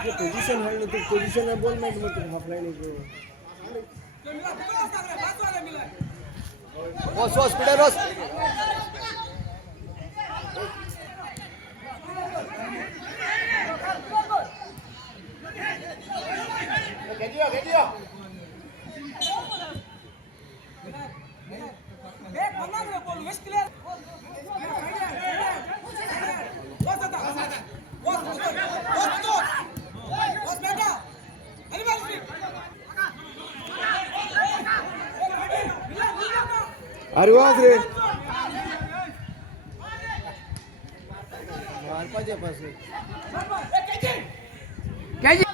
Position है तो position में बोल मैच में तुम ऑफलाइन को बॉस बॉस स्पीडर बॉस get you अरे वाह रे मार पाजे पास क्या जी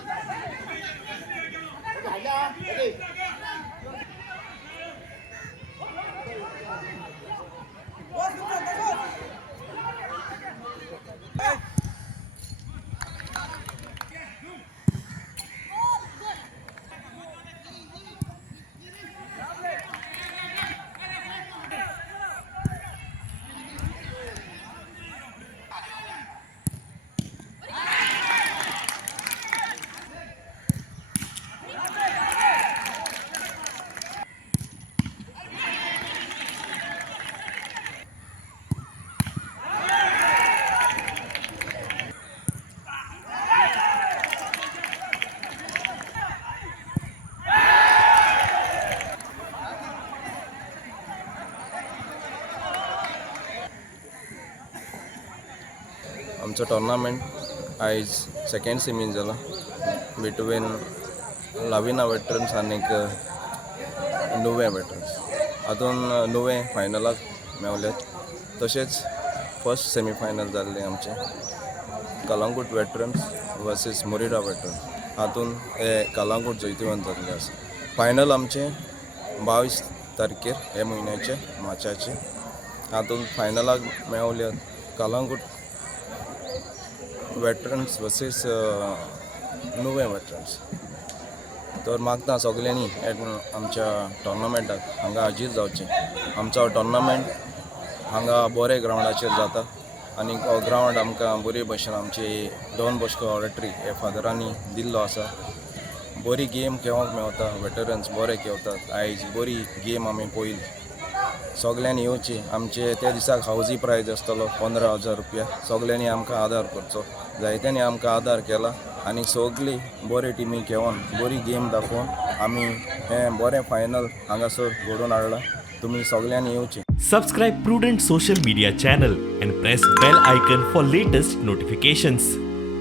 आमचो टोर्नामेंट आयज सेकंड सेमीन जाला बिटवीन लाविना वेटरन्स आनी नुवें वेटरन्स हातून नुवें फायनलाक मेवल्यात तशेंच फर्स्ट सेमी फायनल जाल्लें आमचें कलंगूट वेटरन्स वर्सीस मुरिडा वेटरन्स हातून हे कलंगूट जैतिवंत जाल्लें आसा फायनल आमचें 22 तारखेर हे म्हयन्याचे मार्चाचे हातून फायनलाक मेवल्यात कलंगूट वेटरन्स वर्सीस नुवें वेटरन्स तर मागता सगल्यांनी आमच्या टोर्नामेंटाक हांगा हाजीर जावचें आमचो टोर्नामेंट हांगा बरे ग्रावंडाचेर जाता आनी हो ग्रावंड आमकां बरे भशेन आमची डॉन बॉस्को ऑडिटरी हे फादरांनी दिल्लो आसा बरी गेम खेळोंक मेवता वेटरन्स बरे खेळटात आयज बरी गेम आमी पळयली सगल्यांनी येवची आमचे त्या दिसाक हावजी प्रायज आसतलो 15,000 रुपया सगल्यांनी आमकां आदार करचो जायत्यांनी आमकां आदार केला आनी सगळी बरे टिमी खेळोन बरी गेम दाखोवन आमी हें बरें फायनल हांगासर घडोवन हाडलां तुमी सगल्यांनी येवची Subscribe Prudent social media channel and press bell icon for latest notifications.